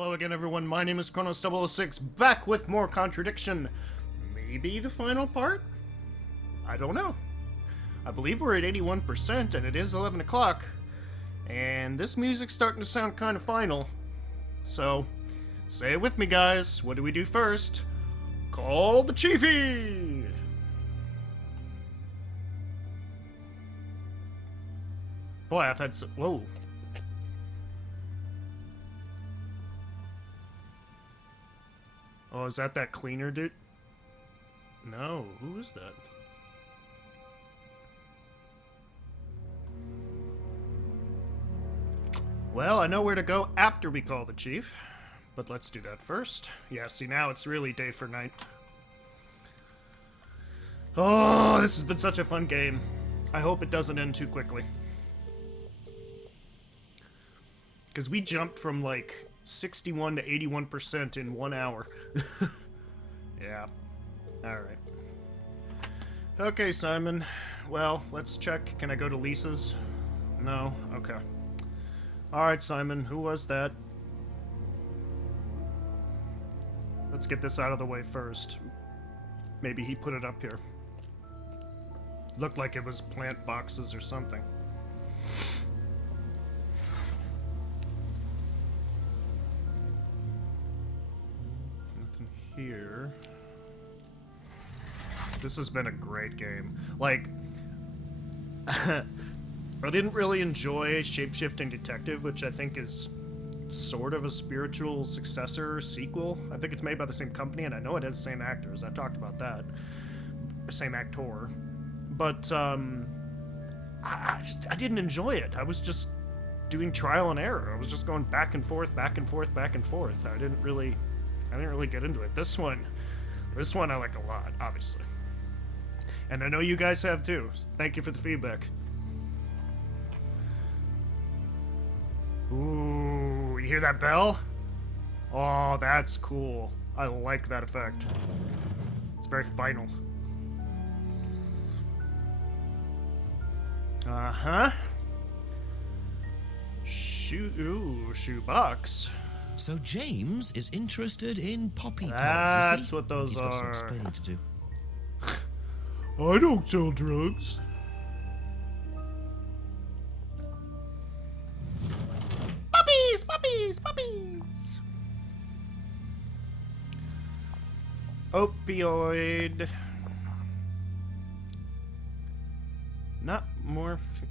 Hello again, everyone. My name is Chronos006, back with more Contradiction. Maybe the final part? I don't know. I believe we're at 81%, and it is 11 o'clock. And this music's starting to sound kind of final. So, say it with me, guys. What do we do first? Call the Chiefy! Boy, I've had some... Whoa. Oh, is that cleaner dude? No, who is that? Well, I know where to go after we call the chief, but let's do that first. Yeah, see, now it's really day for night. Oh, this has been such a fun game. I hope it doesn't end too quickly. Because we jumped from like 61 to 81% in 1 hour. Yeah. Alright. Okay, Simon. Well, let's check. Can I go to Lisa's? No? Okay. Alright, Simon. Who was that? Let's get this out of the way first. Maybe he put it up here. Looked like it was plant boxes or something. Here. This has been a great game. Like, I didn't really enjoy Shape-Shifting Detective, which I think is sort of a spiritual successor sequel. I think it's made by the same company, and I know it has the same actors. I've talked about that. Same actor. But, I didn't enjoy it. I was just doing trial and error. I was just going back and forth, back and forth, back and forth. I didn't really get into it. This one I like a lot, obviously. And I know you guys have too. Thank you for the feedback. Ooh, you hear that bell? Oh, that's cool. I like that effect. It's very final. Uh-huh. Shoebox. So James is interested in poppy pods. That's what those He's got some are. explaining to do. I don't sell drugs. Puppies! Puppies! Puppies! Opioid. Not morphine.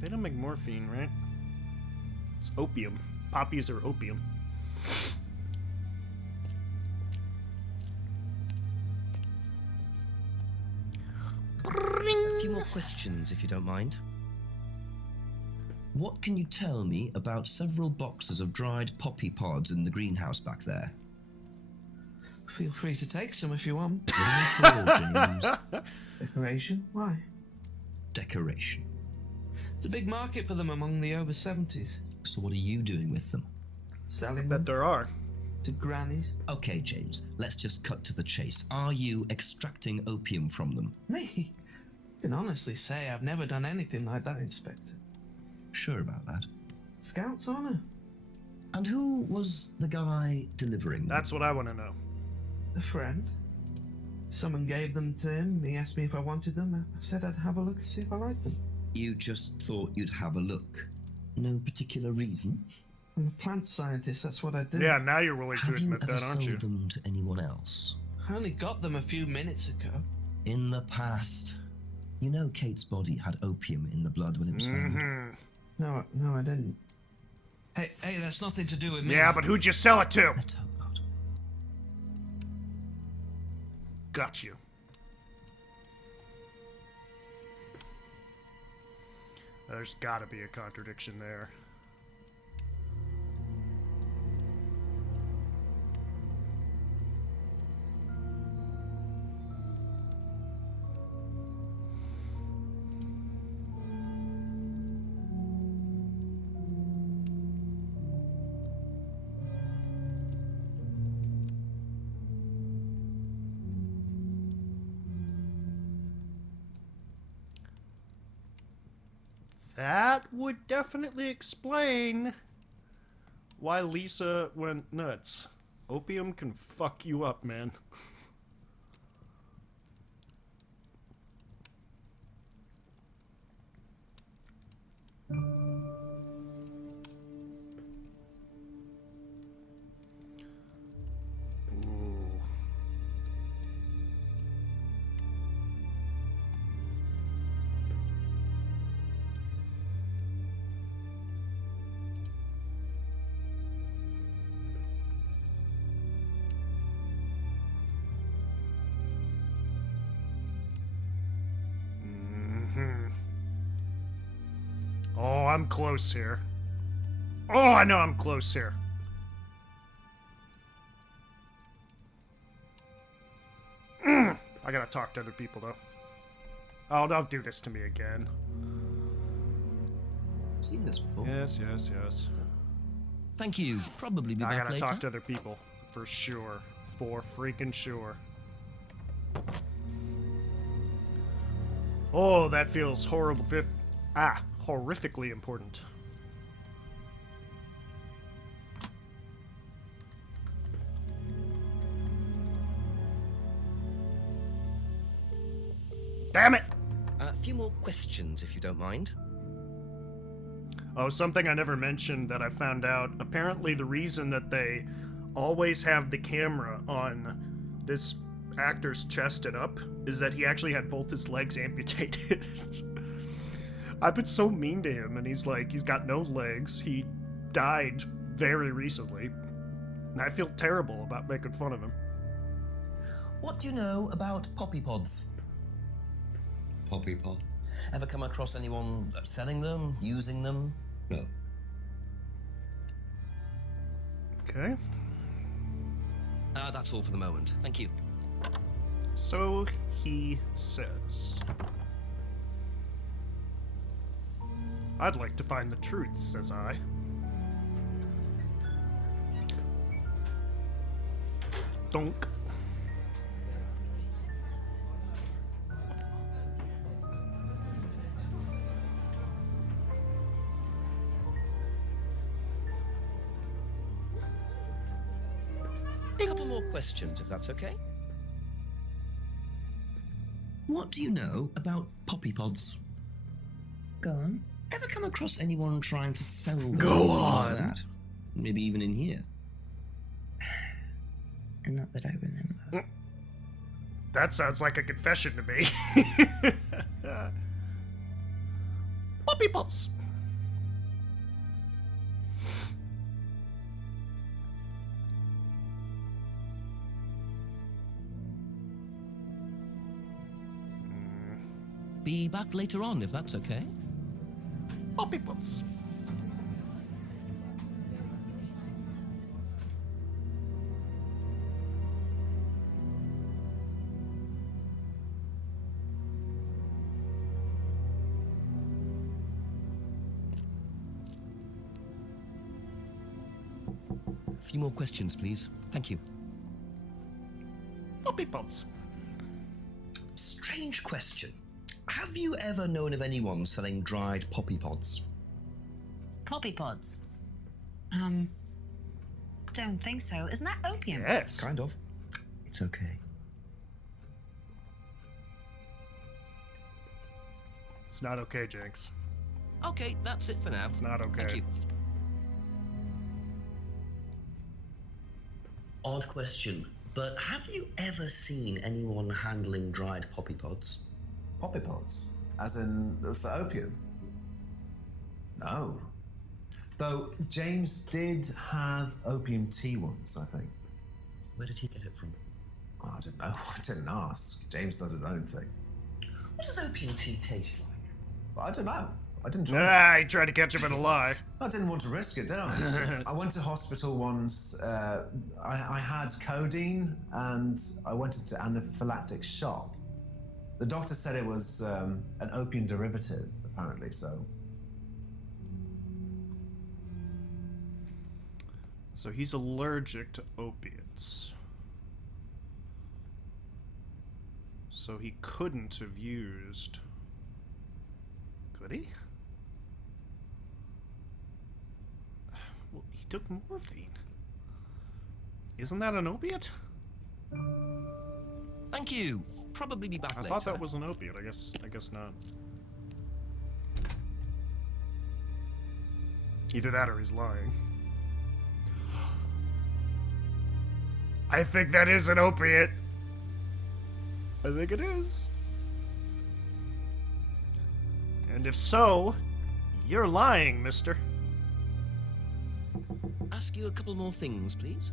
They don't make morphine, right? It's opium. Poppies are opium. A few more questions, if you don't mind. What can you tell me about several boxes of dried poppy pods in the greenhouse back there? Feel free to take some if you want. Decoration? Why? Decoration. There's a big market for them among the over 70s. So what are you doing with them? Selling Bet them there are. to grannies. Okay, James, let's just cut to the chase. Are you extracting opium from them? Me? I can honestly say I've never done anything like that, Inspector. Sure about that. Scout's honour. And who was the guy delivering them? That's what I want to know. A friend. Someone gave them to him. He asked me if I wanted them. I said I'd have a look and see if I liked them. You just thought you'd have a look. No particular reason? I'm a plant scientist, that's what I do. Yeah, now you're willing to Have you admit ever that, aren't you? sold them to anyone else? I only got them a few minutes ago. In the past. You know Kate's body had opium in the blood when it was found. No, I didn't. Hey, that's nothing to do with me. Yeah, but who'd you sell it to? Let's hope not. Got you. There's gotta be a contradiction there. That would definitely explain why Lisa went nuts. Opium can fuck you up, man. Ooh. Oh, I'm close here. Oh, I know I'm close here. I gotta talk to other people, though. Oh, don't do this to me again. Seen this before? Yes, yes, yes. Thank you. Probably be I back gotta later. talk to other people. For sure. For freaking sure. Oh, that feels horrible. Horrifically important. Damn it! A few more questions, if you don't mind. Oh, something I never mentioned that I found out. Apparently the reason that they always have the camera on this actor's chest and up is that he actually had both his legs amputated. I've been so mean to him, and he's got no legs. He died very recently. And I feel terrible about making fun of him. What do you know about poppy pods? Poppy pod? Ever come across anyone selling them, using them? No. Okay. That's all for the moment. Thank you. So he says. I'd like to find the truth, says I. Donk. A couple more questions, if that's okay. What do you know about poppy pods? Go on. Ever come across anyone trying to sell them? Go like on. that? Maybe even in here. And not that I remember. That sounds like a confession to me. Poppy pots. Be back later on, if that's okay. Poppy pots. A few more questions, please. Thank you. Poppy pots. Strange question. Have you ever known of anyone selling dried poppy pods? Poppy pods. Don't think so. Isn't that opium? Yes. Kind of. It's okay. It's not okay, Jinx. Okay, that's it for now. It's not okay. Thank you. Odd question, but have you ever seen anyone handling dried poppy pods? Poppy pods? As in, for opium? No. Though James did have opium tea once, I think. Where did he get it from? Oh, I don't know. I didn't ask. James does his own thing. What does opium tea taste like? But I don't know. I didn't try. He tried to catch him in a lie. I didn't want to risk it, did I? I went to hospital once. I had codeine and I went into anaphylactic shock. The doctor said it was an opium derivative, apparently, so. So he's allergic to opiates. So he couldn't have used... Could he? Well, he took morphine. Isn't that an opiate? Thank you. Probably be back I later. thought that was an opiate. I guess not. Either that or he's lying. I think that is an opiate. I think it is. And if so, you're lying, mister. Ask you a couple more things, please.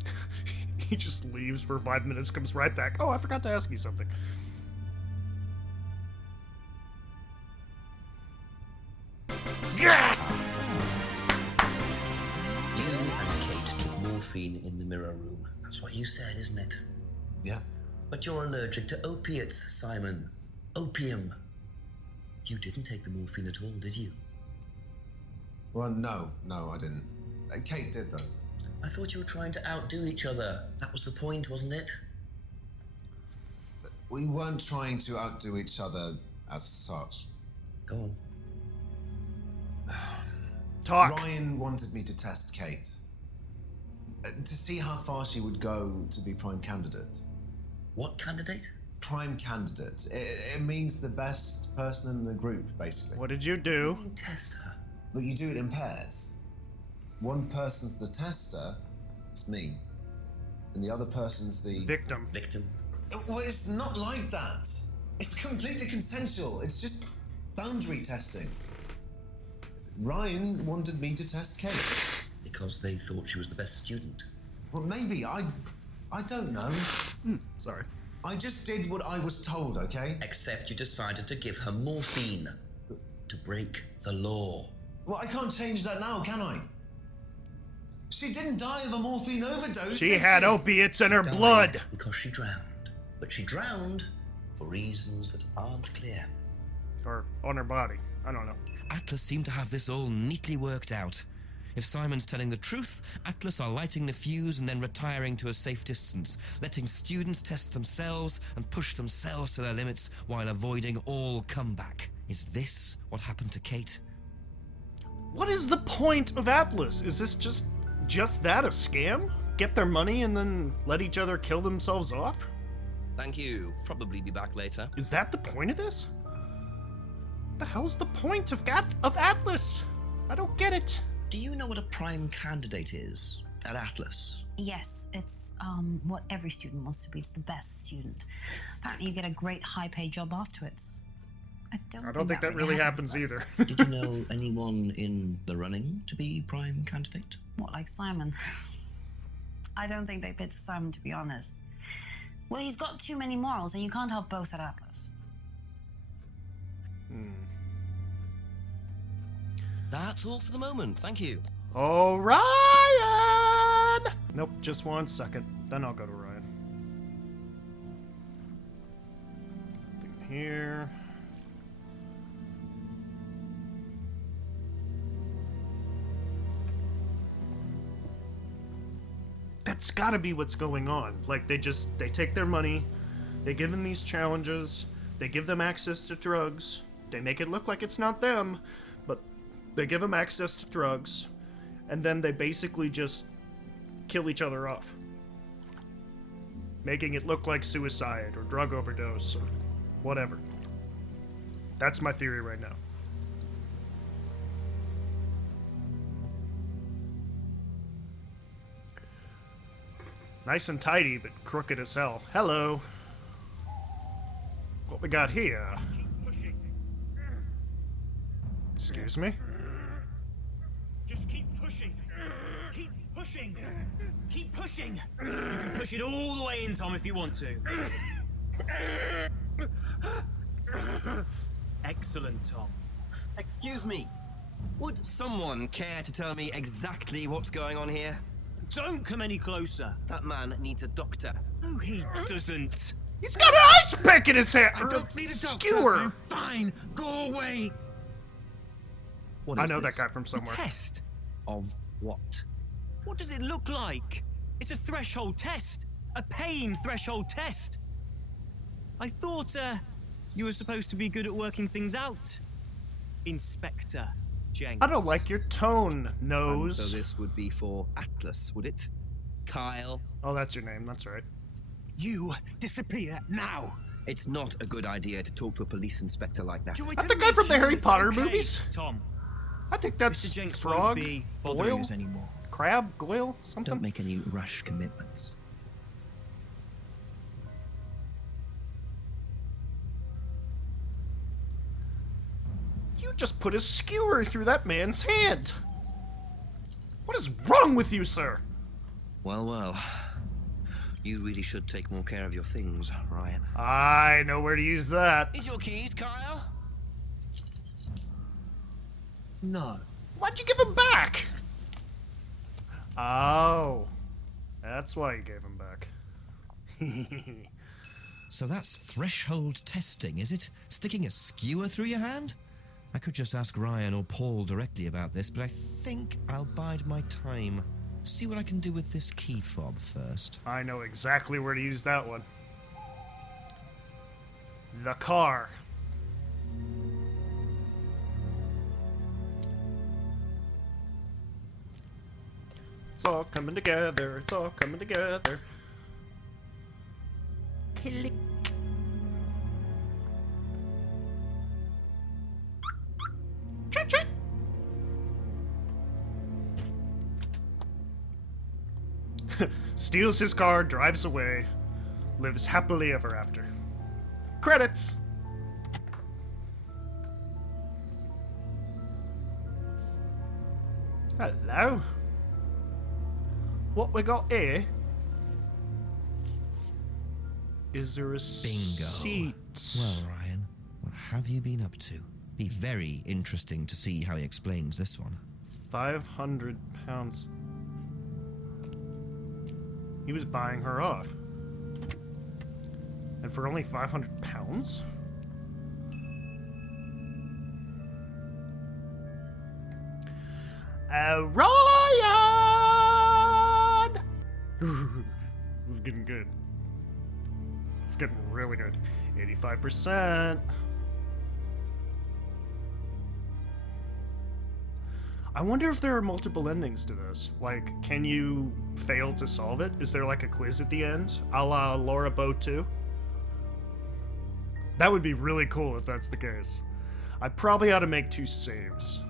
He just leaves for 5 minutes, comes right back. Oh, I forgot to ask you something. Yes! You and Kate took morphine in the mirror room. That's what you said, isn't it? Yeah. But you're allergic to opiates, Simon. Opium. You didn't take the morphine at all, did you? Well, no, I didn't. Kate did, though. I thought you were trying to outdo each other. That was the point, wasn't it? We weren't trying to outdo each other as such. Go on. Talk. Ryan wanted me to test Kate. To see how far she would go to be prime candidate. What candidate? Prime candidate. It means the best person in the group, basically. What did you do? You test her. But you do it in pairs. One person's the tester, it's me. And the other person's the... Victim. Victim. Well, it's not like that. It's completely consensual. It's just boundary testing. Ryan wanted me to test Kate. Because they thought she was the best student. Well, maybe. I don't know. Sorry. I just did what I was told, okay? Except you decided to give her morphine. To break the law. Well, I can't change that now, can I? She didn't die of a morphine overdose. She did had she? opiates in her Died blood. Because she drowned. But she drowned for reasons that aren't clear. Or on her body. I don't know. Atlas seemed to have this all neatly worked out. If Simon's telling the truth, Atlas are lighting the fuse and then retiring to a safe distance, letting students test themselves and push themselves to their limits while avoiding all comeback. Is this what happened to Kate? What is the point of Atlas? Is this just that, a scam? Get their money and then let each other kill themselves off? Thank you. Probably be back later. Is that the point of this? What the hell's the point of Atlas? I don't get it. Do you know what a prime candidate is at Atlas? Yes, it's what every student wants to be. It's the best student. Apparently, you get a great high-paid job afterwards. I don't think that really happens though. either. Did you know anyone in the running to be prime candidate? What, like Simon? I don't think they picked Simon, to be honest. Well, he's got too many morals, and you can't have both at Atlas. That's all for the moment. Thank you. Oh, Ryan! Nope, just 1 second. Then I'll go to Ryan. Nothing here. That's gotta be what's going on. Like, they take their money, they give them these challenges, they give them access to drugs, they make it look like it's not them, but they give them access to drugs, and then they basically just kill each other off. Making it look like suicide or drug overdose or whatever. That's my theory right now. Nice and tidy, but crooked as hell. Hello. What we got here? Excuse me? Just keep pushing. Keep pushing. Keep pushing. You can push it all the way in, Tom, if you want to. Excellent, Tom. Excuse me. Would someone care to tell me exactly what's going on here? Don't come any closer. That man needs a doctor. No, he doesn't. He's got an ice pick in his hand! I don't need a doctor. Skewer! I'm fine. Go away. What I is know this? that guy from somewhere. Test. Of what? What does it look like? It's a threshold test. A pain threshold test. I thought, you were supposed to be good at working things out. Inspector. Jenks. I don't like your tone, And nose. so this would be for Atlas, would it? Kyle? Oh, that's your name. That's right. You disappear now. It's not a good idea to talk to a police inspector like that. Do you want That's to the guy make from the sure Harry it's Potter okay, movies. Tom, I think that's Mr. Jenks frog, won't be bothering goyle, us anymore. crab, goyle, something. Don't make any rash commitments. You just put a skewer through that man's hand. What is wrong with you, sir? Well, well. You really should take more care of your things, Ryan. I know where to use that. Is your keys, Kyle? No. Why'd you give him back? Oh, that's why you gave him back. So that's threshold testing, is it? Sticking a skewer through your hand? I could just ask Ryan or Paul directly about this, but I think I'll bide my time. See what I can do with this key fob first. I know exactly where to use that one. The car. It's all coming together. It's all coming together. Click. Chit chit. Steals his car, drives away, lives happily ever after. Credits. Hello. What we got here? Is there a seat? Well, Ryan, what have you been up to? Be very interesting to see how he explains this one. 500 pounds. He was buying her off. And for only 500 pounds? Ryan! This is getting good. It's getting really good. 85%. I wonder if there are multiple endings to this. Like, can you fail to solve it? Is there like a quiz at the end, a la Laura Bow 2? That would be really cool if that's the case. I probably ought to make 2 saves.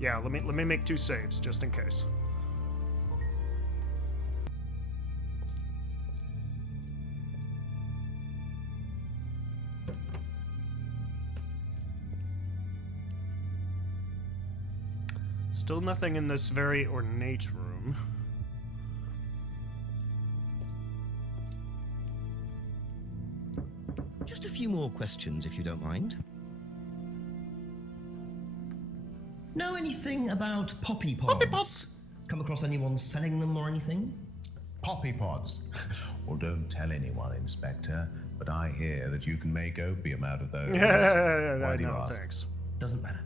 Yeah, let me make 2 saves just in case. Still nothing in this very ornate room. Just a few more questions, if you don't mind. Know anything about poppy pods? Poppy pods! Come across anyone selling them or anything? Poppy pods. Well, don't tell anyone, Inspector, but I hear that you can make opium out of those. Why do you ask? Thanks. Doesn't matter.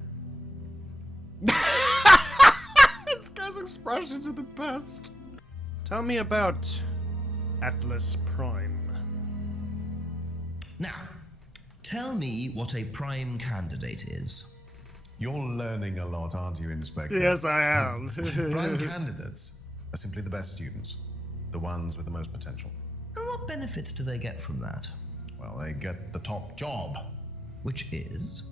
This guy's expressions are the best. Tell me about Atlas Prime. Now, tell me what a prime candidate is. You're learning a lot, aren't you, Inspector? Yes, I am. Prime candidates are simply the best students, the ones with the most potential. And what benefits do they get from that? Well, they get the top job. Which is?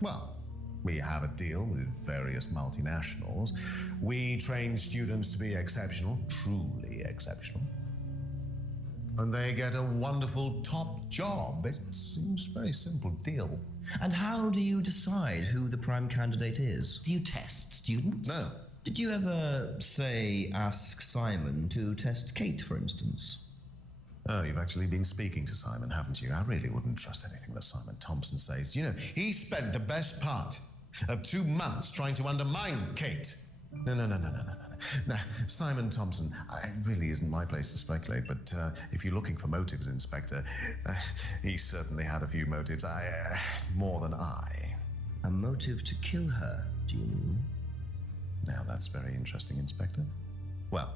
Well, we have a deal with various multinationals. We train students to be exceptional, truly exceptional. And they get a wonderful top job. It seems a very simple deal. And how do you decide who the prime candidate is? Do you test students? No. Did you ever, say, ask Simon to test Kate, for instance? Oh, you've actually been speaking to Simon, haven't you? I really wouldn't trust anything that Simon Thompson says. You know, he spent the best part of 2 months trying to undermine Kate. No. Now, Simon Thompson, it really isn't my place to speculate, but if you're looking for motives, Inspector, he certainly had a few motives. More than I. A motive to kill her, do you mean? Now, that's very interesting, Inspector. Well,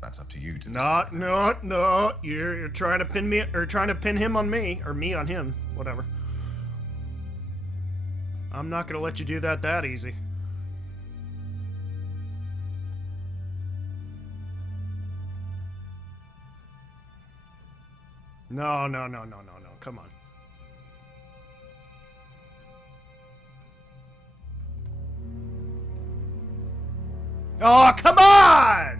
that's up to you to decide. No. You're trying to pin me, or trying to pin him on me, or me on him, whatever. I'm not gonna let you do that easy. No. Come on. Oh, come on!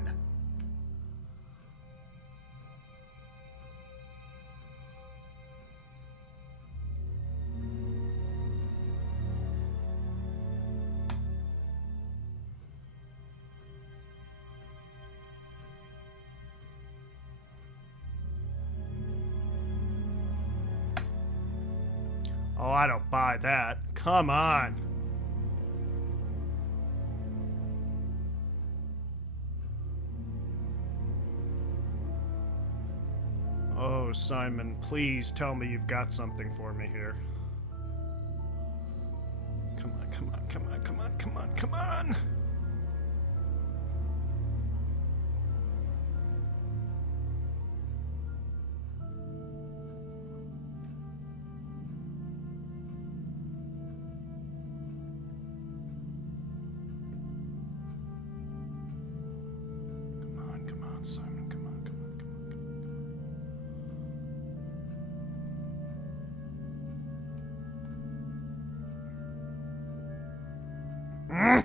Oh, I don't buy that. Come on. Oh, Simon, please tell me you've got something for me here. Come on, come on, come on, come on, come on, come on! Come on, Simon, come on, come on, come on, come on, come on.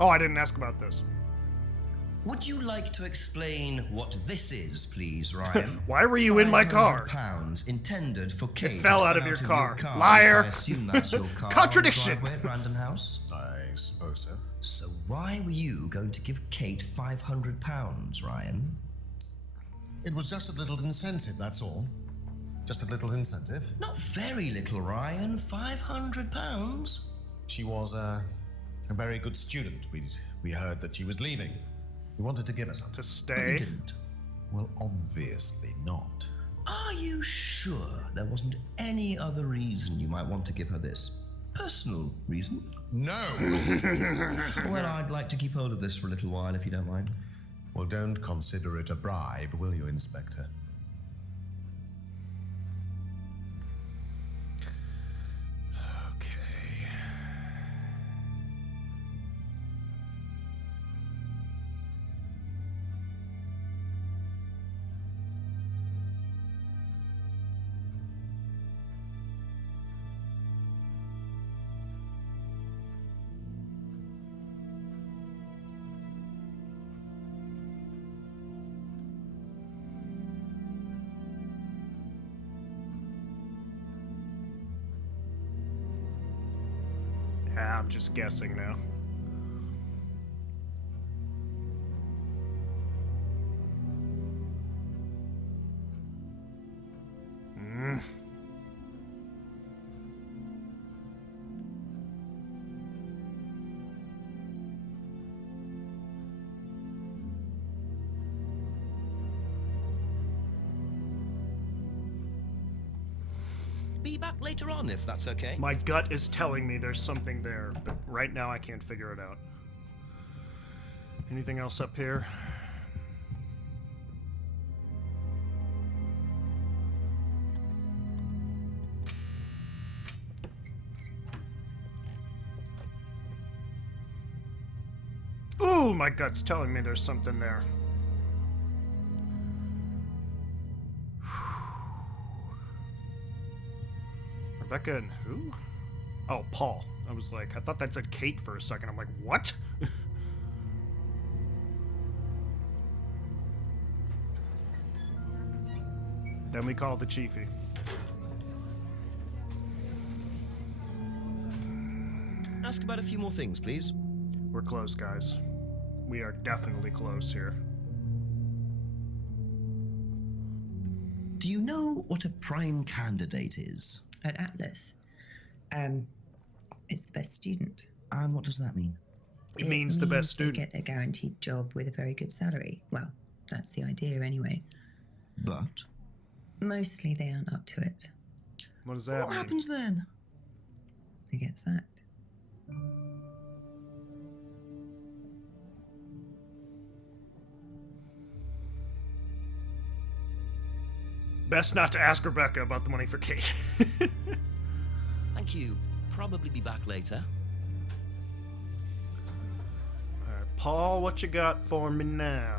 Oh, I didn't ask about this. Would you like to explain what this is, please, Ryan? Why were you in my car? £500 intended for Kate. It fell out of your car. Liar. I assume that's your car. Contradiction. At Brandon House. I suppose so. So why were you going to give Kate £500, Ryan? It was just a little incentive, that's all. Just a little incentive. Not very little, Ryan. £500. She was a very good student. We heard that she was leaving. We wanted to give her something. To But stay? you didn't. Well, obviously not. Are you sure there wasn't any other reason you might want to give her this? Personal reason? No! Well, I'd like to keep hold of this for a little while, if you don't mind. Well, don't consider it a bribe, will you, Inspector? Okay. Yeah, I'm just guessing now. Be back later on, if that's okay. My gut is telling me there's something there, but right now I can't figure it out. Anything else up here? Ooh, my gut's telling me there's something there. Rebecca and who? Oh, Paul. I was like, I thought that said Kate for a second. I'm like, what? Then we call the chiefy. Ask about a few more things, please. We're close, guys. We are definitely close here. Do you know what a prime candidate is? At Atlas, it's the best student. And what does that mean? It means the best they student. get a guaranteed job with a very good salary. Well, that's the idea anyway. But Mostly they aren't up to it. What does that what mean? happens then? They get sacked. Best not to ask Rebecca about the money for Kate. Thank you. Probably be back later. Alright, Paul, what you got for me now?